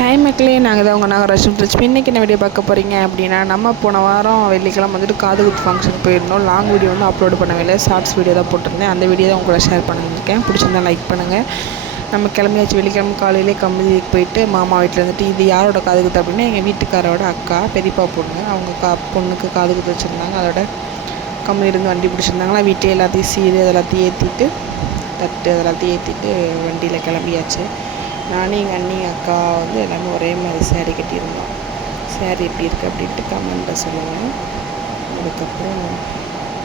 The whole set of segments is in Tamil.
ஹாய் மக்களே, நாங்கள் தான் உங்கள் நாகராஜன் ஃப்ரிட்ஜ். இன்றைக்கி என்ன வீடியோ பார்க்க போகிறீங்க அப்படின்னா, நம்ம போன வாரம் வெள்ளிக்கிழமை வந்துட்டு காது குத்து ஃபங்க்ஷன் போயிருந்தோம். லாங் வீடியோ வந்து அப்லோட் பண்ணவே, ஷார்ட்ஸ் வீடியோ தான் போட்டிருந்தேன். அந்த வீடியோ தான் உங்களை ஷேர் பண்ணியிருக்கேன். பிடிச்சிருந்தா லைக் பண்ணுங்கள். நம்ம கிளம்பியாச்சு. வெள்ளிக்கிழமை காலையிலே கம்பெனிக்கு போயிட்டு மாமா வீட்டில் இருந்துட்டு, இது யாரோட காது குத்து அப்படின்னா எங்கள் வீட்டுக்காரோட அக்கா பெரியப்பா பொண்ணு. அவங்க பொண்ணுக்கு காது குத்து வச்சுருந்தாங்க. அதோட கம்பெனிலேருந்து வண்டி பிடிச்சிருந்தாங்களா. வீட்டை எல்லாத்தையும் சீடு அதெல்லாத்தையும் ஏற்றிட்டு, தட்டு அதெல்லாத்தையும் ஏற்றிட்டு வண்டியில் கிளம்பியாச்சு. நானும் எங்கள் அண்ணி அக்கா வந்து எல்லாமே ஒரே மாதிரி சேரீ கட்டியிருந்தோம். சேரீ எப்படி இருக்குது அப்படின்ட்டு கமெண்ட்டில் சொல்லுவேன். அதுக்கப்புறம்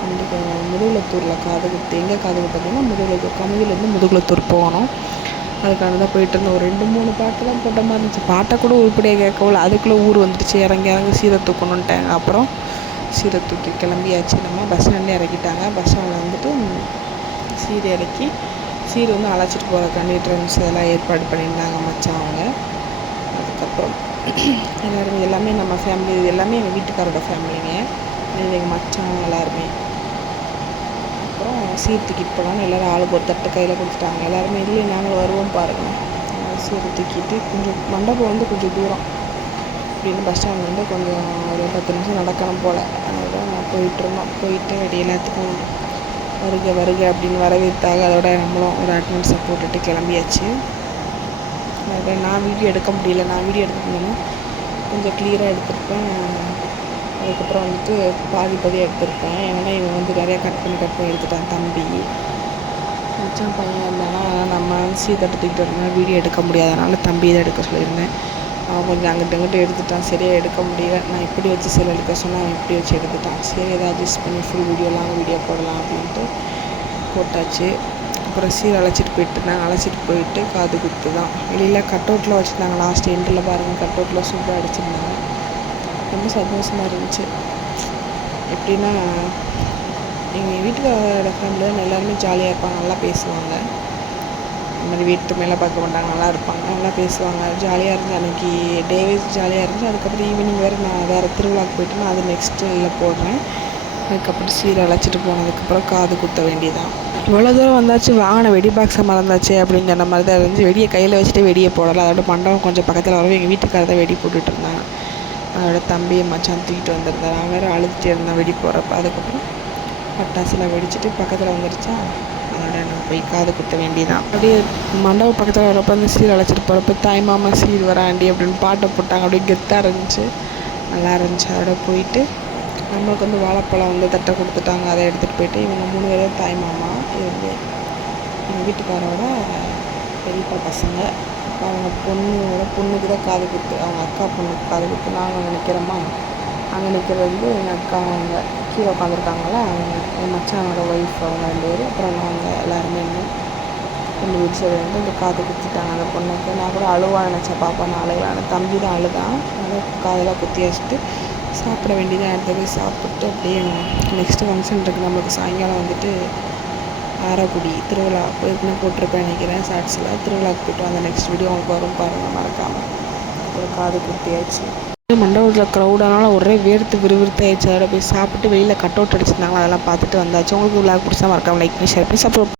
வந்து முதுகுலத்தூரில் காது குத்து, எங்கே காது குத்து பார்த்தீங்கன்னா முதுகுலத்தூர், கமுதிலேருந்து முதுகுலத்தூர் போகணும். அதுக்காக தான் போயிட்டு இருந்தோம். ஒரு 2-3 பாட்டு தான் போட்ட மாதிரி இருந்துச்சு. பாட்டை கூட உருப்படியாக கேட்கவில்லை. அதுக்குள்ளே ஊர் வந்துடுச்சு. இறங்கி சீரை தூக்கணுன்ட்டாங்க. அப்புறம் சீரை தூக்கி கிளம்பியாச்சு. நம்ம பஸ் ஸ்டாண்ட்லேயே இறக்கிட்டாங்க. பஸ் ஸ்டாண்டில் வந்துட்டு சீரை இறக்கி சீர் வந்து அழைச்சிட்டு போகிறக்காண்டி ட்ரெண்ட்ஸ் இதெல்லாம் ஏற்பாடு பண்ணியிருந்தாங்க மச்சான் அவங்க. அதுக்கப்புறம் எல்லாமே நம்ம ஃபேமிலி, இது எல்லாமே எங்கள் வீட்டுக்காரோட ஃபேமிலிங்க. இது எங்கள் மச்சான் எல்லாருமே. அப்புறம் சீர் தூக்கிட்டு போகலான்னு எல்லோரும் ஆளுக்கு ஒரு தட்டு கையில் கொடுத்துட்டாங்க. எல்லாருமே இல்லை நாங்கள் வருவோம் பாருங்கள். சீர் தூக்கிட்டு கொஞ்சம் மண்டபம் வந்து கொஞ்சம் தூரம் அப்படின்னு பஸ் ஸ்டாண்ட் வந்து கொஞ்சம் ஒரு 10 நிமிஷம் நடக்கணும் போல். அதுதான் போயிட்டுருந்தோம். போயிட்டு வெடி எல்லாத்துக்கும் வருக வருக அப்படின்னு வரவேற்றாங்க. அதோட நம்மளும் ஒரு அட்டெண்டன்ஸை போட்டுட்டு கிளம்பியாச்சு. அதோட நான் வீடியோ எடுக்க முடியல. நான் வீடியோ எடுத்துருந்தேன்னா கொஞ்சம் கிளியராக எடுத்திருப்பேன். அதுக்கப்புறம் வந்துட்டு பாதியாக எடுத்திருப்பேன். ஏன்னா இவன் வந்து நிறையா கட் பண்ணி எடுத்துட்டான் தம்பி. மச்சான் பையன் இருந்தானா நம்ம சீத்தட்டு தூக்கிட்டு வரணும், வீடியோ எடுக்க முடியாதனால தம்பி தான் எடுக்க சொல்லியிருந்தேன். அவன் கொஞ்சம் அங்கிட்டு எடுத்துட்டான். சரியாக எடுக்க முடியல. நான் இப்படி வச்சு சில எடுக்க சொன்னால் அவன் இப்படி வச்சு எடுத்துட்டான். சரி ஏதாவது அட்ஜஸ்ட் பண்ணி ஃபுல் வீடியோ போடலாம் அப்படின்ட்டு போட்டாச்சு. அப்புறம் சீர் அழைச்சிட்டு போயிட்டு காது குத்து தான். வெளியில் கட்டவுட்டில் வச்சுருந்தாங்க. லாஸ்ட் எண்டில் பாருங்கள், கட்டவுட்டில் சூப்பராக அடிச்சிருந்தாங்க. ரொம்ப சந்தோஷமாக இருந்துச்சு. எப்படின்னா எங்கள் வீட்டுக்காரோட ஃபேமிலி தான் எல்லாருமே ஜாலியாக இருப்பாங்க, நல்லா பேசுவாங்க. இந்த மாதிரி வீட்டு மேலே பார்க்க மாட்டாங்க, நல்லா இருப்பாங்க, நல்லா பேசுவாங்க. ஜாலியாக இருந்துச்சு. அன்றைக்கி டேவே ஜாலியாக இருந்துச்சு. அதுக்கப்புறம் ஈவினிங் நான் வேறு திருவிழாவுக்கு போய்ட்டு நான் அது நெக்ஸ்ட்டு இல்லை போடுறேன். அதுக்கப்புறம் சீரை அழைச்சிட்டு போனதுக்கப்புறம் காது குத்த வேண்டியதான். இவ்வளோ தூரம் வந்தாச்சு, வாங்கின வெடி பாக்ஸை மறந்தாச்சு அப்படின்னு சொன்ன மாதிரி தான் இருந்துச்சு. வெடியை கையில் வச்சுட்டு வெடியை போடலை. அதோட மண்டபம் கொஞ்சம் பக்கத்தில் வரவும் எங்கள் வீட்டுக்கார தான் வெடி போட்டுட்டு இருந்தாங்க. அதோட தம்பியை மச்சான் தூக்கிட்டு வந்திருந்தார். நான் வேறு அழுதுகிட்டே இருந்தேன் வெடி போடுறப்ப. அதுக்கப்புறம் பட்டாசுலாம் வெடிச்சிட்டு பக்கத்தில் வந்துருச்சா, அதோட நான் போய் காது குத்த வேண்டியதான். அப்படியே மண்டபம் பக்கத்தில் வரப்போ அந்த சீர் அழைச்சிட்டு போகிறப்ப தாய் மாமா சீர் வராண்டி அப்படின்னு பாட்டை போட்டாங்க. அப்படியே கெத்தாக இருந்துச்சு, நல்லா இருந்துச்சு. அதோட போயிட்டு நம்மளுக்கு வந்து வாழைப்பழம் வந்து தட்டை கொடுத்துட்டாங்க. அதை எடுத்துகிட்டு போயிட்டு இவங்க 3 பேரும் தாய் மாமா, இவங்க எங்கள் வீட்டுக்காரோட பெரியப்பா பசங்க, அவங்க பொண்ணுக்கு தான் காது குத்து, அவங்க அக்கா பொண்ணுக்கு காது குத்து. நாங்கள் நினைக்கிறோமா, அங்கே நிற்கிறது வந்து எங்கள் அக்கா, அவங்க கீழே உட்காந்துருக்காங்களா, அவங்க என் மச்சானோட ஒய்ஃப், அவங்க 2 பேர். அப்புறம் நாங்கள் எல்லாருமே இன்னும் ரெண்டு வீட்டு சைடு வந்து இந்த காது குத்திட்டாங்க அந்த பொண்ணுக்கு. நான் கூட அழுவா நினச்சேன், பாப்பா நாளைக்கு. தம்பி தான் அழுதான். அதனால் காதெல்லாம் குத்தி வச்சுட்டு சாப்பிட வேண்டியதான். அடுத்த போய் சாப்பிட்டு அப்படியே நெக்ஸ்ட்டு ஃபங்க்ஷன் இருக்குது நம்மளுக்கு. சாயங்காலம் வந்துட்டு ஆரக்குடி திருவிழா போட்டிருப்பேன் நினைக்கிறேன் ஷார்ட்ஸில். திருவிழாவுக்கு போய்ட்டு அந்த நெக்ஸ்ட் வீடியோ உங்களுக்கு வரும் பாருங்கள், மறக்காமல். ஒரு காது குத்தியாச்சு. மண்டபத்தில் க்ரௌடானால ஒரே விறுவிறுத்தாயிடுச்சு. அதோட போய் சாப்பிட்டு வெளியில் கட் அவுட் அடிச்சிருந்தாங்களா, அதெல்லாம் பார்த்துட்டு வந்தாச்சு. உங்களுக்கு விளாக் பிடிச்சா மறக்காமல் லைக் பண்ணி ஷேர் பண்ணி சப்போர்ட்